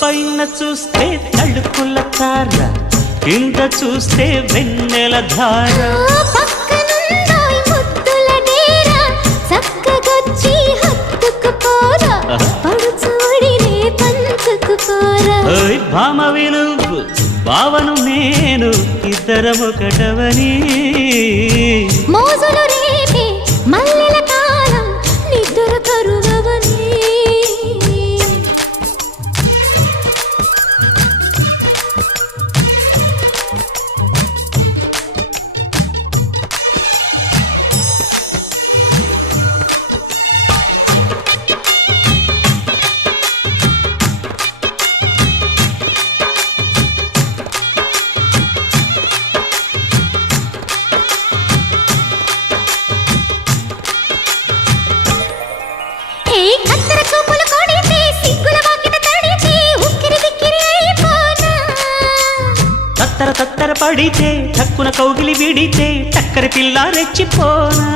పైన చూస్తే తడుకుల తార, కింద చూస్తే వెన్నెల ధార. పక్కనుందోయ్ ముద్దుల డేరా, చక్కగొచ్చి హత్తుకుపోరా, పడుచోడినే పంచుకుపోరా. భామవి నువ్వు భావను నేను, ఇద్దరమొకటవని. మోజులు రేపే మల్లెల కాలం, నిద్ర కరువవని. తత్తర తత్తర పడితే, చక్కున కౌగిలి విడితే, చక్కరి పిల్ల రెచ్చిపోనా.